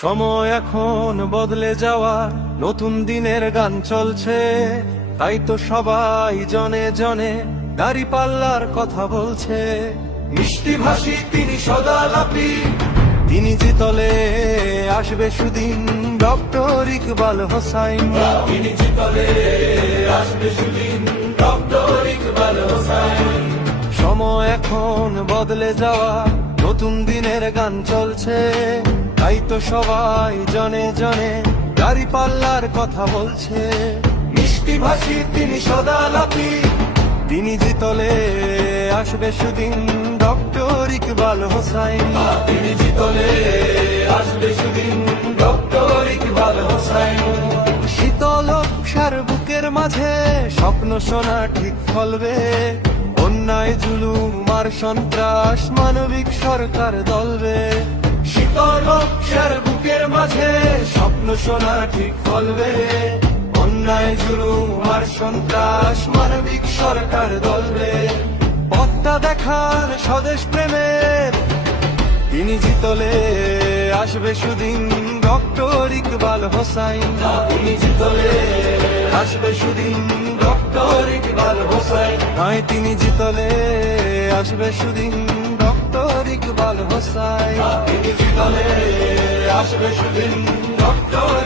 সময় এখন বদলে যাওয়া, নতুন দিনের গান চলছে, তাই তো সবাই জনে জনে দাঁড়িপাল্লার কথা বলছে। মিষ্টি ভাষী তিনি সদালাপি, তিনি জিতলে আসবে সুদিন, ডক্টর ইকবাল হোসাইন। তিনি জিতলে আসবে সুদিন, ডক্টর ইকবাল হোসাইন। সময় এখন বদলে যাওয়া, নতুন দিনের গান চলছে, তাই তো সবাই জনে জনে দাঁড়িপাল্লার কথা বলছে। মিষ্টি ভাষী তিনি সদালাপি, তিনি জিতলে আসবে সুদিন, ডক্টর ইকবাল হোসাইন। তিনি জিতলে আসবে সুদিন, ডক্টর ইকবাল হোসাইন। শীতল অক্ষার বুকের মাঝে স্বপ্ন সোনা ঠিক ফলবে, অন্যায় জুলুম আর সন্ত্রাস মানবিক সরকার দলবে। শীতল অক্ষার বুকের মাঝে স্বপ্ন সোনা ঠিক ফলবে, অন্যায় জুলুম আর সন্ত্রাস মানবিক সরকার দলবে। পথটা দেখান স্বদেশ প্রেমের, তিনি জিতলে আসবে সুদিন, ডক্টর ইকবাল হোসাইন। তিনি জিতলে আসবে সুদিন, ডক্টর ইকবাল হোসাইন। নয় তিনি জিতলে আসবে সুদিন, ডক্টর ইকবাল হোসাইন। তিনি জিতলে আসবে সুদিন, ডক্টর